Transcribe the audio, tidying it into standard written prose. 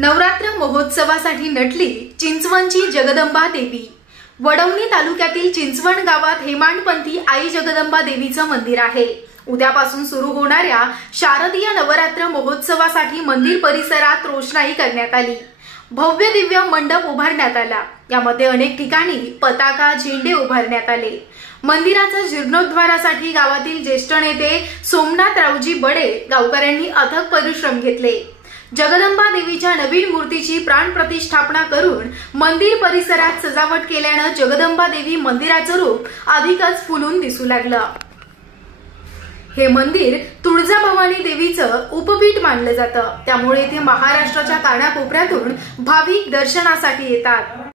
नवरात्र महोत्सवासाठी नटली चिंचवणची जगदंबा देवी। वडवणी तालुक्यातील चिंचवण गावात हेमाडपंथी आई जगदंबा देवीचं मंदिर आहे। उद्यापासून सुरू होणाऱ्या शारदीय नवरात्र महोत्सवासाठी मंदिर परिसरात रोषणाई करण्यात आली। भव्य दिव्य मंडप उभारण्यात आला। यामध्ये अनेक ठिकाणी पताका झेंडे उभारण्यात आले। मंदिराच्या जीर्णोद्धारासाठी गावातील ज्येष्ठ नेते सोमनाथरावजी बडे गावकऱ्यांनी अथक परिश्रम घेतले। जगदंबा देवीच्या नवीन मूर्तीची प्राण प्रतिष्ठापना करून मंदिर परिसरात सजावट केल्यानं जगदंबा देवी मंदिराचं रूप अधिकच फुलून दिसू लागलं। हे मंदिर तुळजाभवानी देवीचं उपपीठ मानलं जातं, त्यामुळे इथे महाराष्ट्राच्या कानाकोपऱ्यातून भाविक दर्शनासाठी येतात।